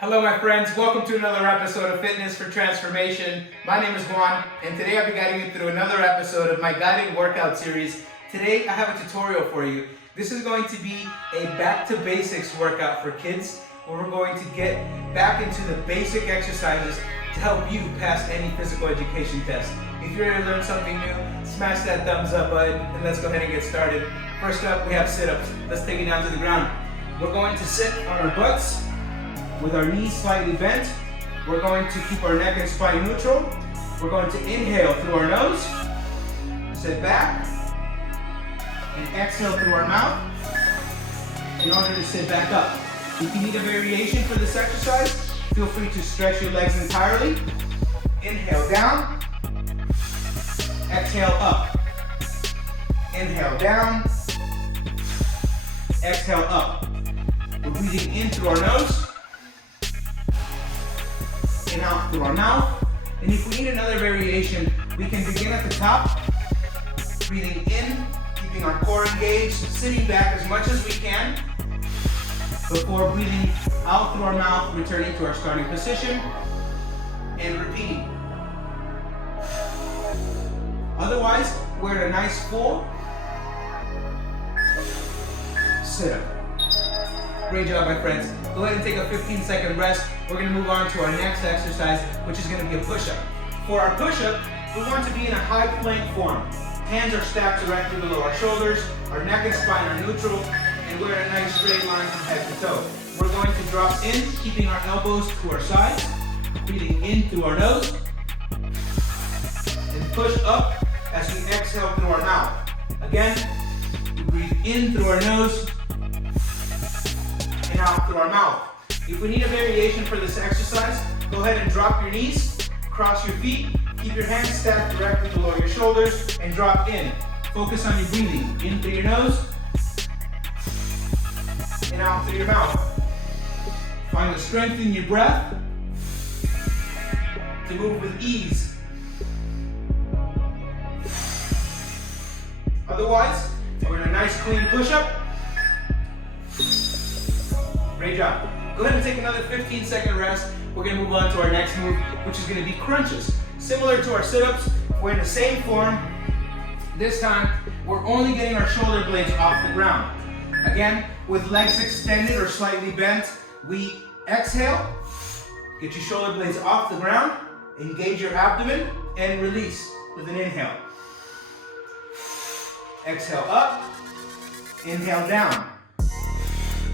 Hello my friends, welcome to another episode of Fitness for Transformation. My name is Juan and today I'll be guiding you through another episode of my guided workout series. Today I have a tutorial for you. This is going to be a back to basics workout for kids where we're going to get back into the basic exercises to help you pass any physical education test. If you're ready to learn something new, smash that thumbs up button and let's go ahead and get started. First up we have sit-ups. Let's take it down to the ground. We're going to sit on our butts with our knees slightly bent. We're going to keep our neck and spine neutral. We're going to inhale through our nose, sit back, and exhale through our mouth in order to sit back up. If you need a variation for this exercise, feel free to stretch your legs entirely. Inhale down, exhale up. Inhale down, exhale up. We're breathing in through our nose, and out through our mouth. And if we need another variation, we can begin at the top, breathing in, keeping our core engaged, sitting back as much as we can, before breathing out through our mouth, returning to our starting position, and repeating. Otherwise, we're at a nice full sit-up. Great job, my friends. Go ahead and take a 15-second rest. We're going to move on to our next exercise, which is going to be a push-up. For our push-up, we want to be in a high plank form. Hands are stacked directly below our shoulders, our neck and spine are neutral, and we're in a nice straight line from head to toe. We're going to drop in, keeping our elbows to our sides, breathing in through our nose, and push up as we exhale through our mouth. Again, we breathe in through our nose, and out through our mouth. If we need a variation for this exercise, go ahead and drop your knees, cross your feet, keep your hands stacked directly below your shoulders, and drop in. Focus on your breathing, in through your nose, and out through your mouth. Find the strength in your breath to move with ease. Otherwise, we're in a nice clean push-up. Great job. Go ahead and take another 15-second rest. We're going to move on to our next move, which is going to be crunches. Similar to our sit-ups, we're in the same form. This time, we're only getting our shoulder blades off the ground. Again, with legs extended or slightly bent, we exhale, get your shoulder blades off the ground, engage your abdomen, and release with an inhale. Exhale up, inhale down.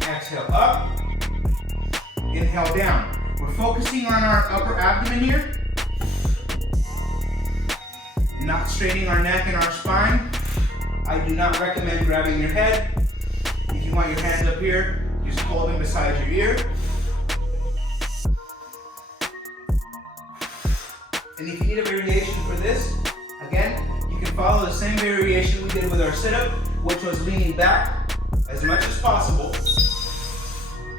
Exhale up, inhale down. We're focusing on our upper abdomen here, not straining our neck and our spine. I do not recommend grabbing your head. If you want your hands up here, just hold them beside your ear. And if you need a variation for this, again, you can follow the same variation we did with our sit-up, which was leaning back as much as possible,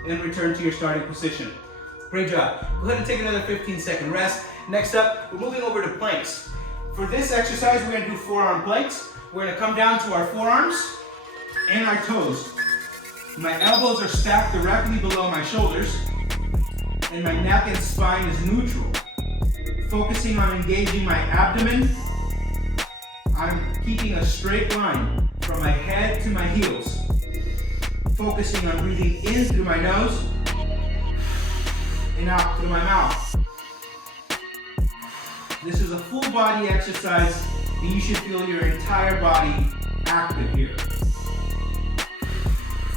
and return to your starting position. Great job. Go ahead and take another 15-second rest. Next up, we're moving over to planks. For this exercise, we're going to do forearm planks. We're going to come down to our forearms and our toes. My elbows are stacked directly below my shoulders, and my neck and spine is neutral. Focusing on engaging my abdomen, I'm keeping a straight line from my head to my heels. Focusing on breathing in through my nose and out through my mouth. This is a full body exercise and you should feel your entire body active here.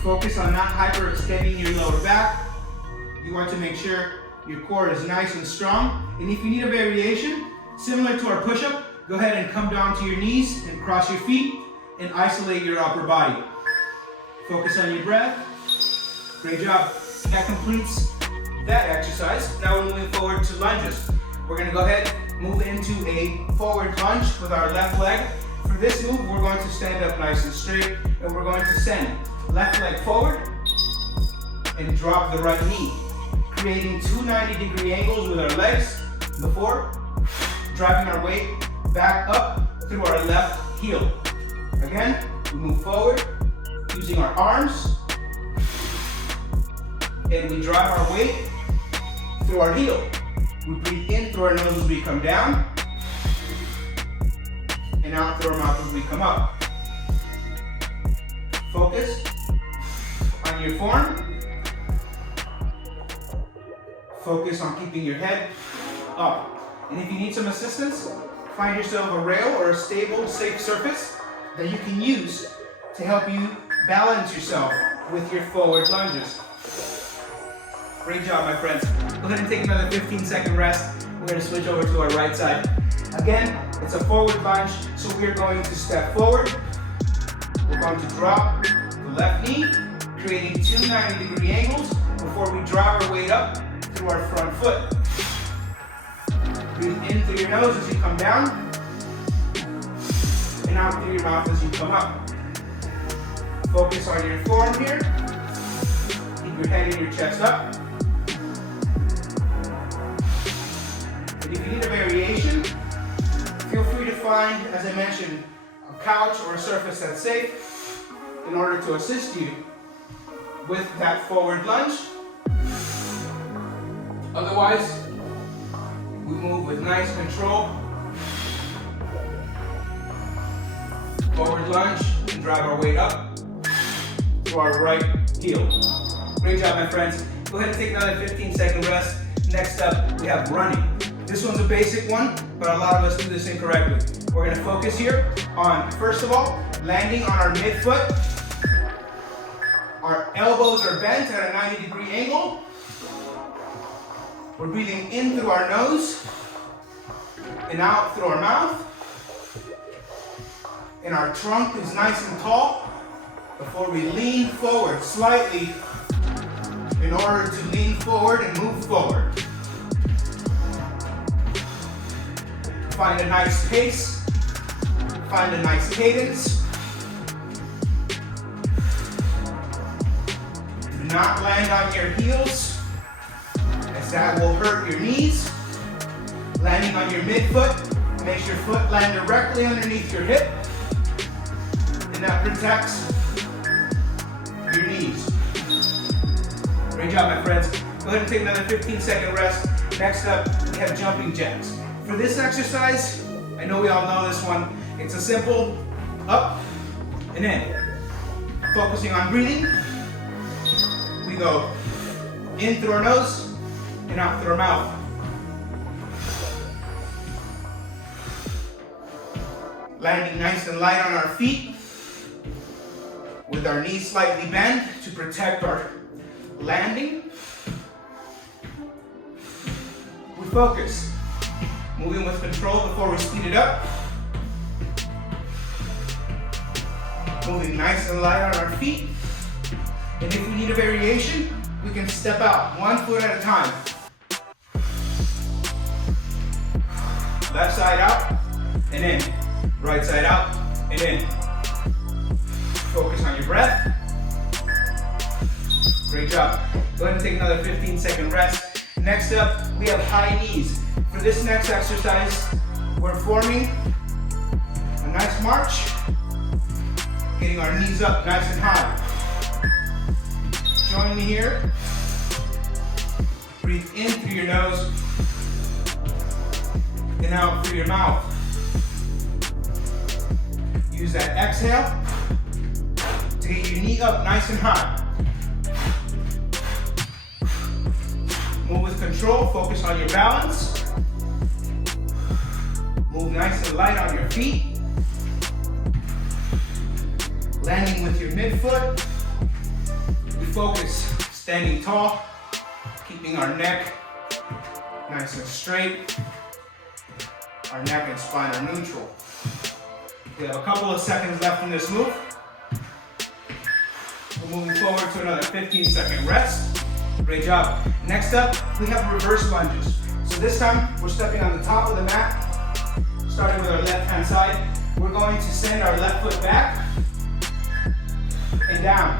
Focus on not hyperextending your lower back. You want to make sure your core is nice and strong. And if you need a variation, similar to our push-up, go ahead and come down to your knees and cross your feet and isolate your upper body. Focus on your breath. Great job. That completes that exercise. Now we're moving forward to lunges. We're going to go ahead and move into a forward lunge with our left leg. For this move, we're going to stand up nice and straight, and we're going to send left leg forward and drop the right knee, creating two 90-degree angles with our legs before driving our weight back up through our left heel. Again, we move forward using our arms, and we drive our weight through our heel. We breathe in through our nose as we come down, and out through our mouth as we come up. Focus on your form. Focus on keeping your head up. And if you need some assistance, find yourself a rail or a stable, safe surface that you can use to help you balance yourself with your forward lunges. Great job, my friends. Go ahead and take another 15-second rest. We're going to switch over to our right side. Again, it's a forward lunge, so we're going to step forward. We're going to drop the left knee, creating two 90-degree angles before we drive our weight up through our front foot. Breathe in through your nose as you come down, and out through your mouth as you come up. Focus on your form here. Keep your head and your chest up. And if you need a variation, feel free to find, as I mentioned, a couch or a surface that's safe in order to assist you with that forward lunge. Otherwise, we move with nice control. Forward lunge and drive our weight up to our right heel. Great job, my friends. Go ahead and take another 15-second rest. Next up, we have running. This one's a basic one, but a lot of us do this incorrectly. We're gonna focus here on, first of all, landing on our midfoot. Our elbows are bent at a 90-degree angle. We're breathing in through our nose and out through our mouth. And our trunk is nice and tall before we lean forward slightly in order to lean forward and move forward. Find a nice pace, find a nice cadence. Do not land on your heels, as that will hurt your knees. Landing on your midfoot makes your foot land directly underneath your hip, and that protects your knees. Great job, my friends. Go ahead and take another 15-second rest. Next up, we have jumping jacks. For this exercise, I know we all know this one. It's a simple up and in. Focusing on breathing, we go in through our nose and out through our mouth. Landing nice and light on our feet with our knees slightly bent to protect our landing. We focus, moving with control before we speed it up. Moving nice and light on our feet. And if we need a variation, we can step out one foot at a time. Left side out and in. Right side out and in. Focus on your breath. Great job. Go ahead and take another 15-second rest. Next up, we have high knees. For this next exercise, we're forming a nice march, getting our knees up nice and high. Join me here. Breathe in through your nose and out through your mouth. Use that exhale to get your knee up nice and high. Move with control, focus on your balance. Move nice and light on your feet. Landing with your midfoot. We focus, standing tall, keeping our neck nice and straight. Our neck and spine are neutral. We have a couple of seconds left in this move. We're moving forward to another 15-second rest. Great job. Next up, we have reverse lunges. So this time, we're stepping on the top of the mat, starting with our left-hand side. We're going to send our left foot back and down.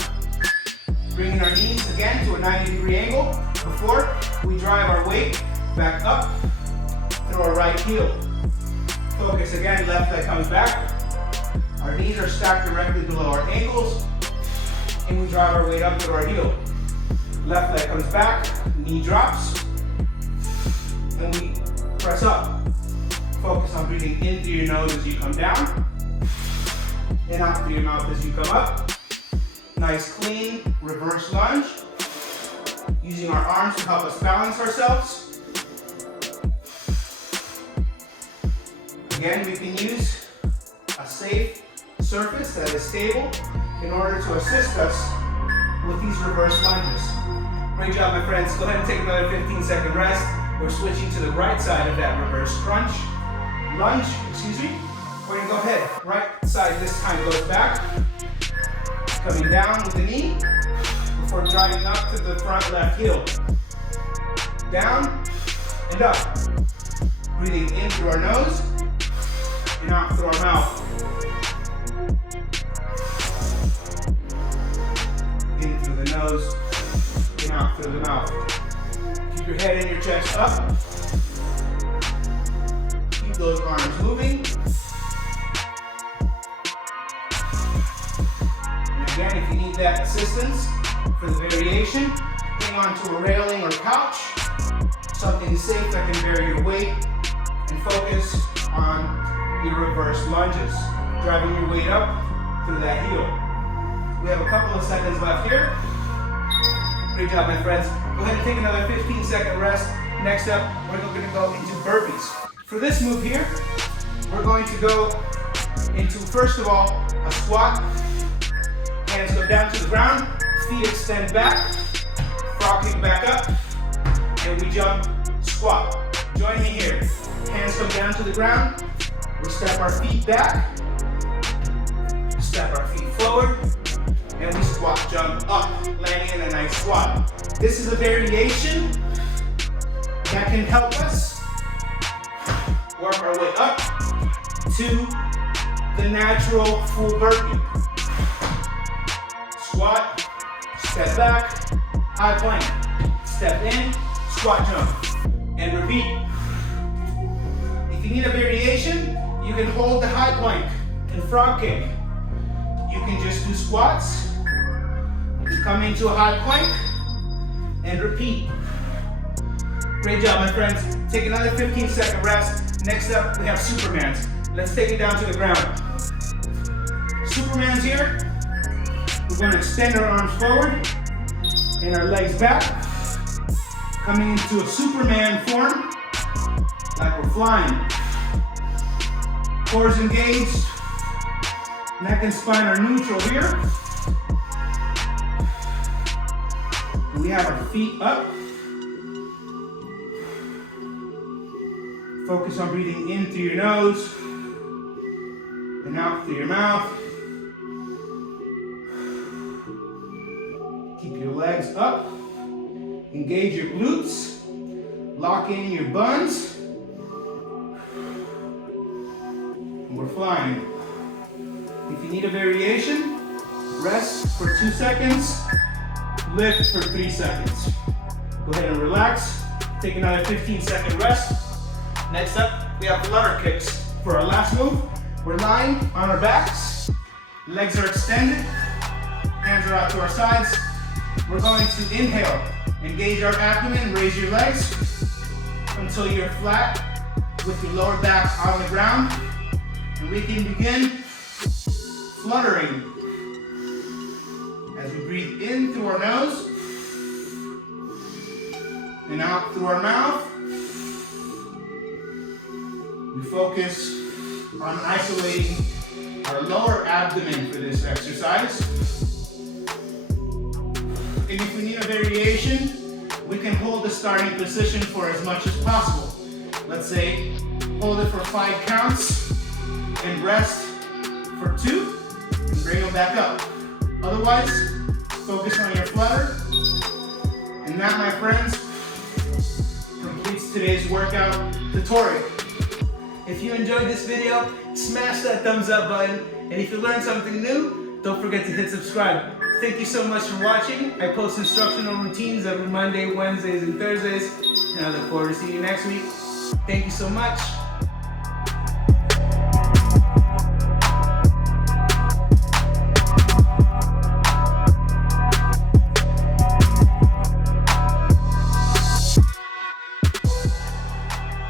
Bringing our knees again to a 90-degree angle before we drive our weight back up through our right heel. Focus again, left leg comes back. Our knees are stacked directly below our ankles, and we drive our weight up through our heel. Left leg comes back, knee drops, and we press up. Focus on breathing in through your nose as you come down, and out through your mouth as you come up. Nice, clean, reverse lunge. Using our arms to help us balance ourselves. Again, we can use a safe surface that is stable in order to assist us with these reverse lunges. Great job, my friends. Go ahead and take another 15-second rest. We're switching to the right side of that reverse lunge, excuse me. We're gonna go ahead, right side this time goes back. Coming down with the knee before driving up to the front left heel. Down and up. Breathing in through our nose and out through our mouth. In through the nose and out through the mouth. Keep your head and your chest up. Keep those arms moving. And again, if you need that assistance for the variation, hang on to a railing or couch, something safe that can bear your weight, and focus on your reverse lunges, driving your weight up through that heel. We have a couple of seconds left here. Great job, my friends. Go ahead and take another 15-second rest. Next up, we're going to go into burpees. For this move here, we're going to go into, first of all, a squat. Hands go down to the ground, feet extend back, frog kick back up, and we jump, squat. Join me here. Hands come down to the ground, we step our feet back, step our feet forward, and we squat, jump up, landing in a nice squat. This is a variation that can help us work our way up to the natural full burpee. Squat, step back, high plank, step in, squat jump, and repeat. If you need a variation, you can hold the high plank and frog kick. You can just do squats, come into a high plank, and repeat. Great job, my friends. Take another 15-second rest. Next up, we have Supermans. Let's take it down to the ground. Superman's here. We're going to extend our arms forward and our legs back, coming into a Superman form, like we're flying. Core is engaged, neck and spine are neutral here. We have our feet up. Focus on breathing in through your nose and out through your mouth. Keep your legs up. Engage your glutes. Lock in your buns. And we're flying. If you need a variation, rest for 2 seconds. Lift for 3 seconds. Go ahead and relax. Take another 15-second rest. Next up, we have flutter kicks. For our last move, we're lying on our backs. Legs are extended. Hands are out to our sides. We're going to inhale. Engage our abdomen, raise your legs until you're flat with your lower back on the ground. And we can begin fluttering. As we breathe in through our nose and out through our mouth, we focus on isolating our lower abdomen for this exercise. And if we need a variation, we can hold the starting position for as much as possible. Let's say, hold it for 5 counts and rest for 2 and bring them back up. Otherwise, focus on your flutter. And that, my friends, completes today's workout tutorial. If you enjoyed this video, smash that thumbs up button. And if you learned something new, don't forget to hit subscribe. Thank you so much for watching. I post instructional routines every Monday, Wednesdays, and Thursdays. And I look forward to seeing you next week. Thank you so much.